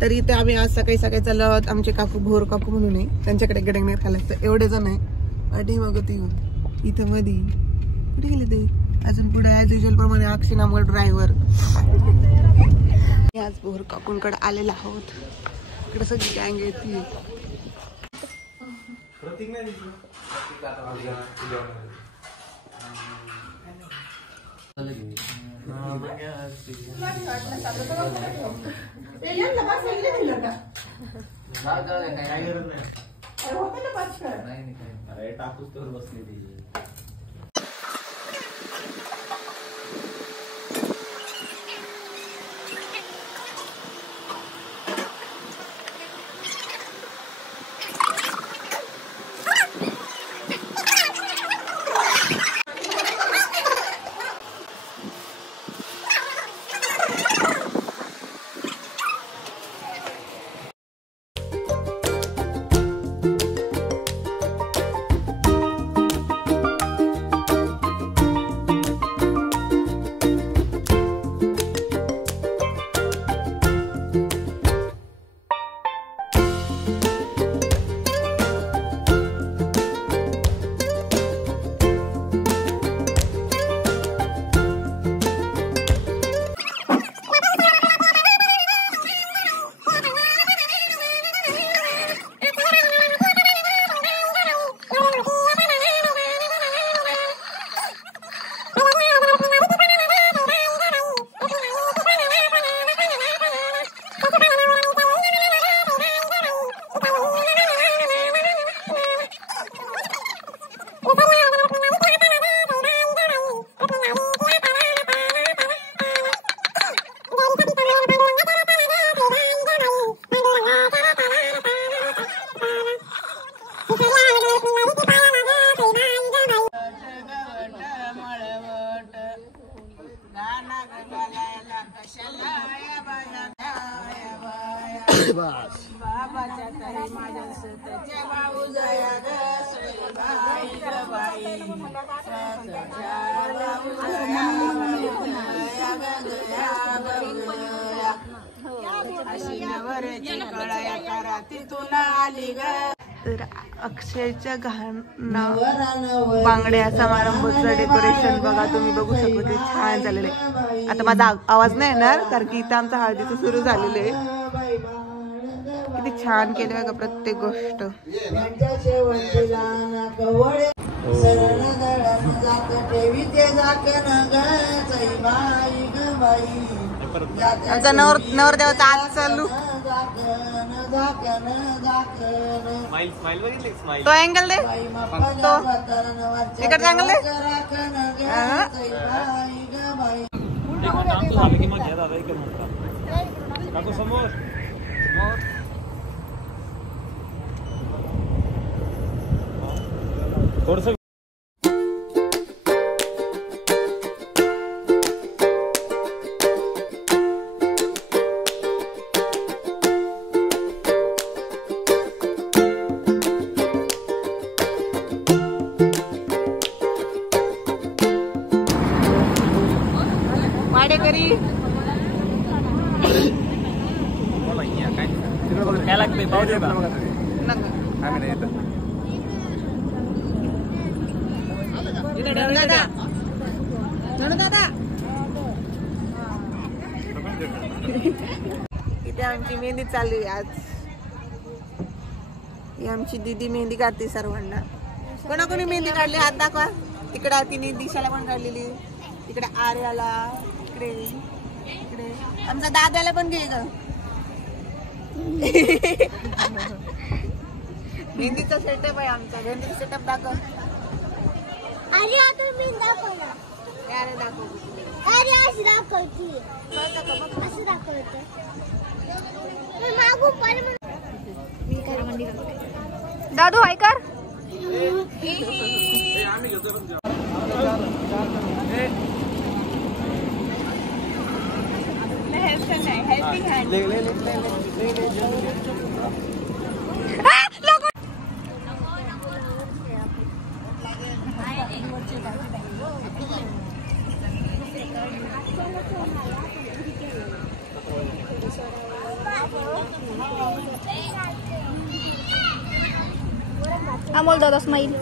तर इथे आम्ही आज सकाळी सकाळी चाललो आहोत. आमचे काकू भोर काकू म्हणून आहे, त्यांच्याकडे गडंगनेर खायला. एवढे जण आहे अटी मग ती इथं मधी कुठे गेले ते. अजून पुढे ऍज युजल प्रमाणे अक्षय नामक ड्रायव्हर. आज भोर काकूंकडे आलेला आहोत. इकडे सगळी गँग येते. टाकूच तर बसली ती. तर अक्षयच्या बांगड्या समारंभाचं डेकोरेशन बघा, तुम्ही बघू शकता ते छान झालेलं आहे. आता माझा आवाज नाही येणार कारण की इथं आमचं हळदीचं सुरू झालेलं आहे. किती छान केलं बघा प्रत्येक गोष्ट. आमचा नवरदेवाचा आज चालू तो अँगल दे, तो इकडचा अँगल दे. थोडस वाडेकरी काय लागतंय पाहू दे दादा. इथे आमची मेहंदी चालू आहे आज. ही आमची दीदी मेहंदी काढते सर्वांना. कोणाकोणी मेहंदी काढली हात दाखवा. तिकडे तिने दिशाला पण काढलेली, तिकडे आर्याला, इकडे इकडे आमचा दादाला पण घे ग. मेहंदीचा सेटअप आहे आमचा. मेहंदीचा सेटअप दाखव. अरे मी दाखव ना. यार दाखव. अरे अशी दाखवती. असं दाखवते. मी मागू पण मी कर मंडी करते. दादू हाय कर. अमोल दादा स्माईल.